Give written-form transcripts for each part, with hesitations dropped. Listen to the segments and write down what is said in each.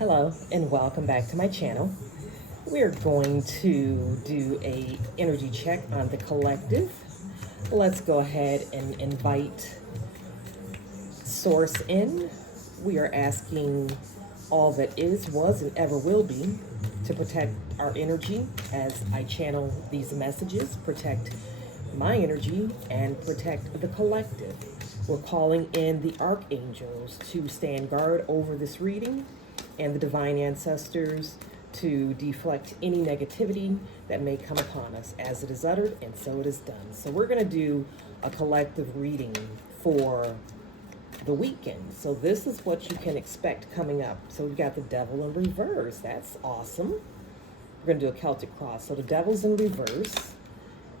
Hello and welcome back to my channel. We're going to do a energy check on the collective. Let's go ahead and invite source in. We are asking all that is, was, and ever will be to protect our energy as I channel these messages, protect my energy, and protect the collective. We're calling in the archangels to stand guard over this reading and the divine ancestors to deflect any negativity that may come upon us as it is uttered and so it is done. So we're going to do a collective reading for the weekend. So this is what you can expect coming up. So we've got the devil in reverse. That's awesome. We're going to do a Celtic cross. So the devil's in reverse.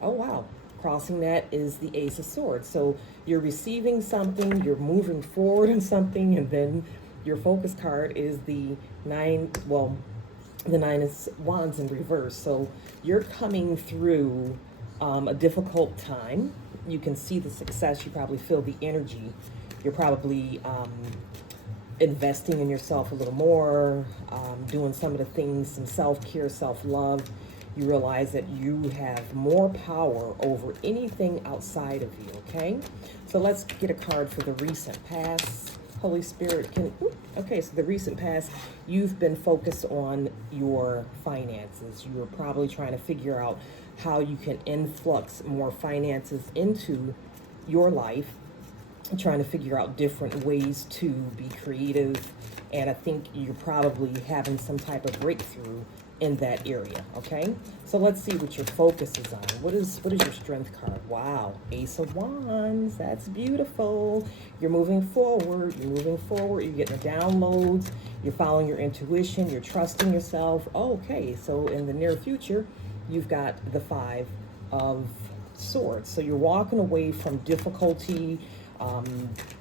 Oh, wow. Crossing that is the Ace of Swords. So you're receiving something, you're moving forward in something, and then your focus card is the Nine of Wands in reverse. So you're coming through a difficult time. You can see the success. You probably feel the energy. You're probably investing in yourself a little more, doing some of the things, some self-care, self-love. You realize that you have more power over anything outside of you, okay? So let's get a card for the recent past. Holy Spirit can, okay, so the recent past, you've been focused on your finances. You're probably trying to figure out how you can influx more finances into your life, trying to figure out different ways to be creative. And I think you're probably having some type of breakthrough in that area, okay? So let's see what your focus is on. What is your strength card? Wow, Ace of Wands, that's beautiful. You're moving forward, you're getting the downloads, you're following your intuition, you're trusting yourself. Okay, so in the near future, you've got the Five of Swords. So you're walking away from difficulty,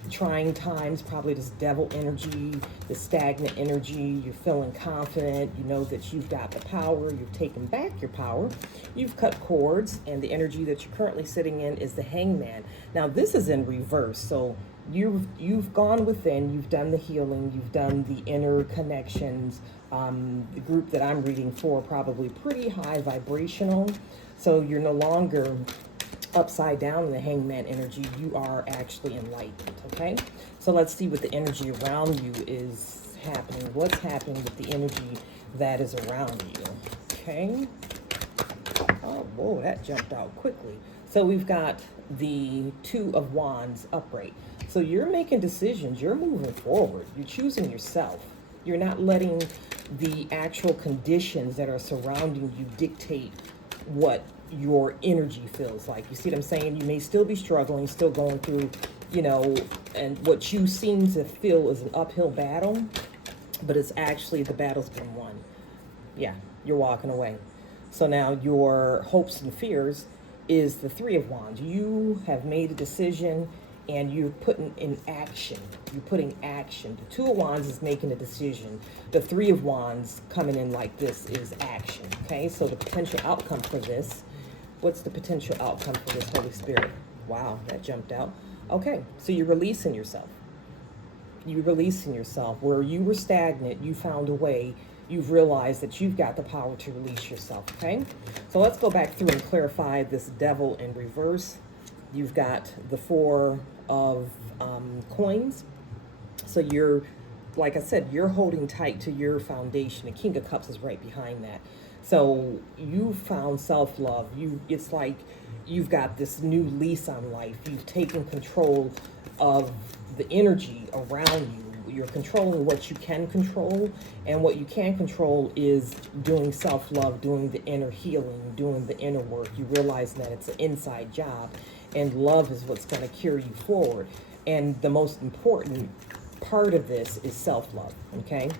trying times, probably this devil energy, the stagnant energy. You're feeling confident. You know that you've got the power. You've taken back your power. You've cut cords, and the energy that you're currently sitting in is the Hangman. Now, this is in reverse. So you've gone within. You've done the healing. You've done the inner connections. The group that I'm reading for probably pretty high vibrational. So you're no longer upside down in the Hangman energy. You are actually enlightened, okay? So let's see what the energy around you is happening. What's happening with the energy that is around you, okay? Oh, whoa, that jumped out quickly. So we've got the Two of Wands upright. So you're making decisions. You're moving forward. You're choosing yourself. You're not letting the actual conditions that are surrounding you dictate what your energy feels like. You see what I'm saying? You may still be struggling, still going through, and what you seem to feel is an uphill battle, but it's actually the battle's been won. Yeah, you're walking away. So now your hopes and fears is the Three of Wands. You have made a decision and you're putting in action. You're putting action. The Two of Wands is making a decision. The Three of Wands coming in like this is action, okay? So the potential outcome for this, what's the potential outcome for this, Holy Spirit? Wow, that jumped out. Okay, so you're releasing yourself. You're releasing yourself. Where you were stagnant, you found a way. You've realized that you've got the power to release yourself, okay? So let's go back through and clarify this devil in reverse. You've got the Four of Coins. So you're, like I said, you're holding tight to your foundation. The King of Cups is right behind that. So you found self-love. It's like you've got this new lease on life. You've taken control of the energy around you. You're controlling what you can control, and what you can't control is doing self-love, doing the inner healing, doing the inner work. You realize that it's an inside job, and love is what's going to carry you forward. And the most important part of this is self-love, okay?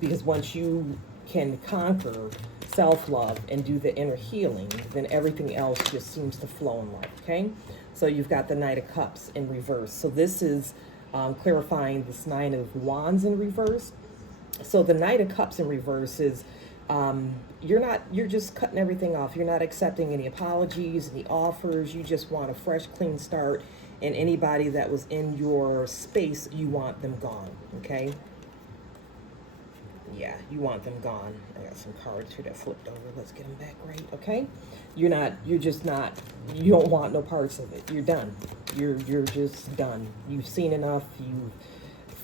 Because once you can conquer self-love and do the inner healing, then everything else just seems to flow in life, okay? So you've got the Knight of Cups in reverse. So this is clarifying this Nine of Wands in reverse. So the Knight of Cups in reverse is you're just cutting everything off. You're not accepting any apologies, any offers. You just want a fresh, clean start. And anybody that was in your space, you want them gone, okay? Yeah, You want them gone. I got some cards here that flipped over. Let's get them back right, okay? You're just not, you don't want no parts of it. You're done. You're just done. You've seen enough. You've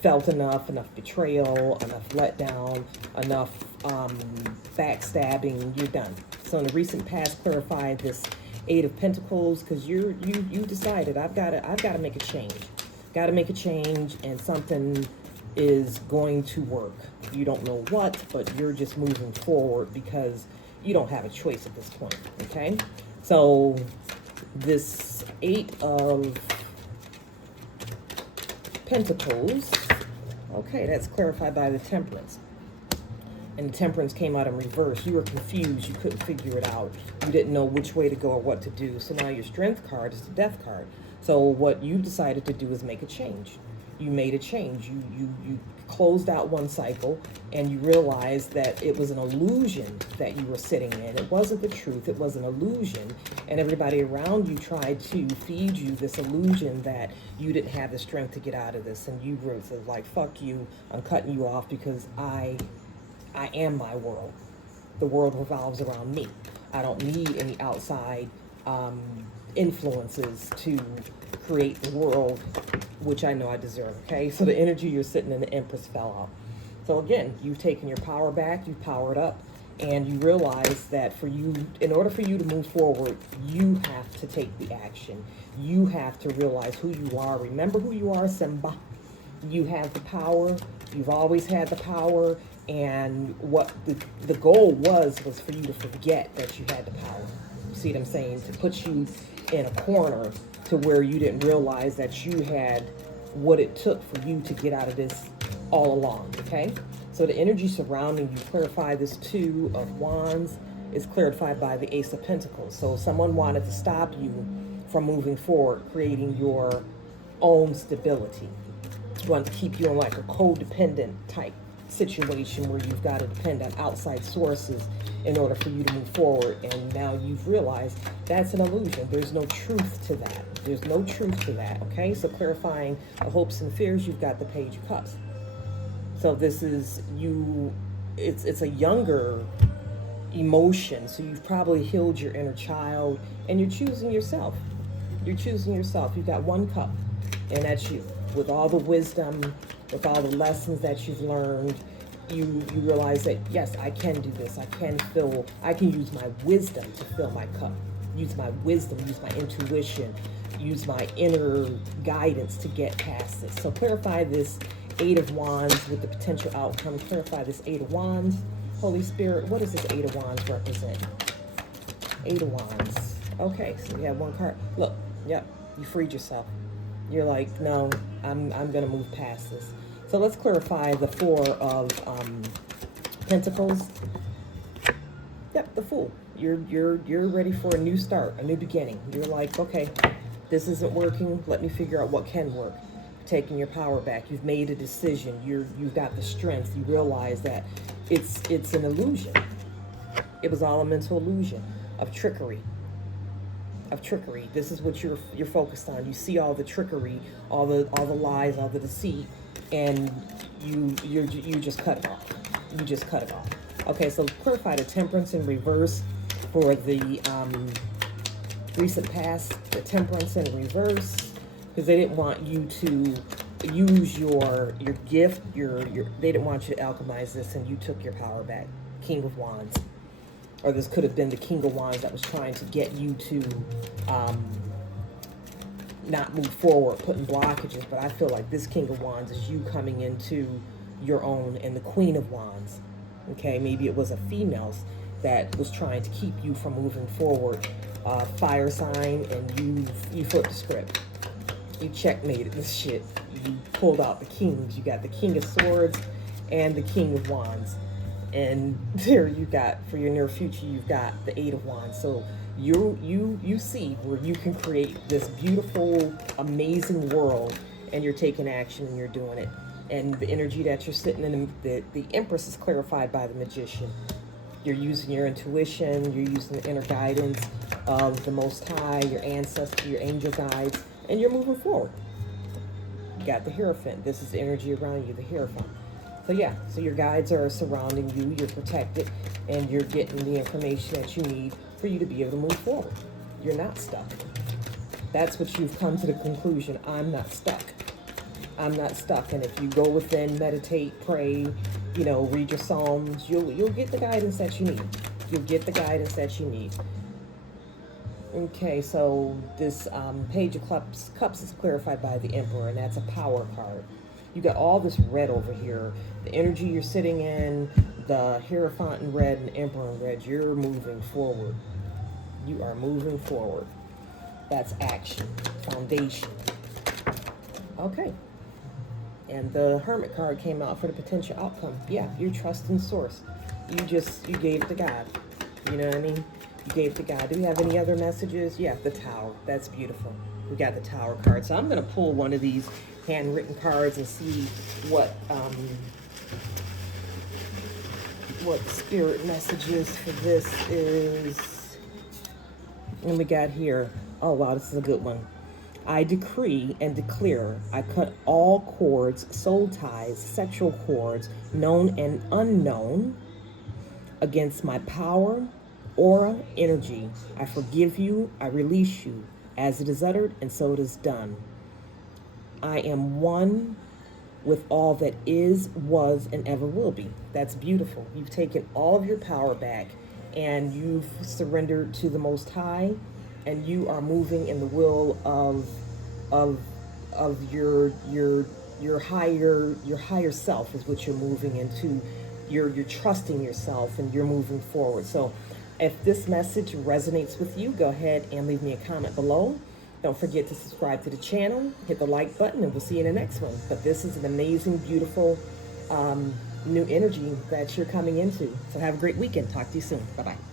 felt enough betrayal, enough letdown, enough backstabbing. You're done. So in the recent past, clarify this Eight of Pentacles, because you decided I've got to make a change. Got to make a change, and something is going to work. You don't know what, but you're just moving forward because you don't have a choice at this point. Okay, so this Eight of Pentacles. Okay, that's clarified by the Temperance. And the Temperance came out in reverse. You were confused. You couldn't figure it out. You didn't know which way to go or what to do. So now your Strength card is the Death card. So what you decided to do is make a change. You made a change. You closed out one cycle, and you realized that it was an illusion that you were sitting in. It wasn't the truth. It was an illusion. And everybody around you tried to feed you this illusion that you didn't have the strength to get out of this. And you were like, fuck you. I'm cutting you off because I am my world. The world revolves around me. I don't need any outside influences to create the world, which I know I deserve, okay? So the energy you're sitting in, the Empress fell out. So again, you've taken your power back, you've powered up, and you realize that for you, in order for you to move forward, you have to take the action. You have to realize who you are. Remember who you are, Simba. You have the power. You've always had the power. And what the goal was for you to forget that you had the power. You see what I'm saying? To put you in a corner to where you didn't realize that you had what it took for you to get out of this all along, okay? So the energy surrounding you, clarify this Two of Wands, is clarified by the Ace of Pentacles. So someone wanted to stop you from moving forward, creating your own stability. Want to keep you in like a codependent type situation where you've got to depend on outside sources in order for you to move forward. And now you've realized that's an illusion. There's no truth to that. There's no truth to that, okay? So clarifying the hopes and fears, you've got the Page of Cups. So this is you, it's a younger emotion. So you've probably healed your inner child, and you're choosing yourself. You're choosing yourself. You've got one cup, and that's you. With all the wisdom, with all the lessons that you've learned, you realize that, yes, I can do this. I can use my wisdom to fill my cup. Use my wisdom, use my intuition, use my inner guidance to get past this. So clarify this Eight of Wands with the potential outcome. Clarify this Eight of Wands. Holy Spirit, what does this Eight of Wands represent? Eight of Wands. Okay, so we have one card. Look, yep, you freed yourself. You're like, no, I'm going to move past this. So let's clarify the Four of Pentacles. Yep, the Fool. You're ready for a new start, a new beginning. You're like, okay, this isn't working. Let me figure out what can work. Taking your power back. You've made a decision. You've got the strength. You realize that it's an illusion. It was all a mental illusion of trickery. This is what you're focused on. You see all the trickery, all the lies, all the deceit, and you just cut it off. You just cut it off. Okay, so clarify the Temperance in reverse for the recent past. The Temperance in reverse, because they didn't want you to use your gift. They didn't want you to alchemize this, and you took your power back. King of Wands. Or this could have been the King of Wands that was trying to get you to not move forward, putting blockages. But I feel like this King of Wands is you coming into your own, and the Queen of Wands. Okay, maybe it was a female that was trying to keep you from moving forward. Fire sign, and you flipped the script. You checkmated this shit. You pulled out the kings. You got the King of Swords and the King of Wands. And there you got, for your near future, you've got the Eight of Wands. So you see where you can create this beautiful, amazing world, and you're taking action and you're doing it. And the energy that you're sitting in, the Empress is clarified by the Magician. You're using your intuition, you're using the inner guidance of the Most High, your ancestor, your angel guides, and you're moving forward. You got the Hierophant. This is the energy around you, the Hierophant. So yeah, so your guides are surrounding you, you're protected, and you're getting the information that you need for you to be able to move forward. You're not stuck. That's what you've come to the conclusion. I'm not stuck. I'm not stuck. And if you go within, meditate, pray, read your psalms, you'll get the guidance that you need. You'll get the guidance that you need. Okay, so this Page of Cups is clarified by the Emperor, and that's a power card. You got all this red over here. The energy you're sitting in, the Hierophant in red and Emperor in red, you're moving forward. You are moving forward. That's action, foundation. Okay. And the Hermit card came out for the potential outcome. Yeah, you're trusting source. You gave it to God. You know what I mean? You gave it to God. Do we have any other messages? Yeah, the Tower. That's beautiful. We got the Tower card. So I'm going to pull one of these handwritten cards and see what spirit messages for this is. And we got here. Oh, wow, this is a good one. I decree and declare I cut all cords, soul ties, sexual cords, known and unknown, against my power, aura, energy. I forgive you, I release you. As it is uttered, and so it is done. I am one with all that is, was, and ever will be. That's beautiful. You've taken all of your power back, and you've surrendered to the Most High, and you are moving in the will of your higher self is what you're moving into. You're trusting yourself, and you're moving forward. So if this message resonates with you, go ahead and leave me a comment below. Don't forget to subscribe to the channel, hit the like button, and we'll see you in the next one. But this is an amazing, beautiful new energy that you're coming into. So have a great weekend. Talk to you soon. Bye-bye.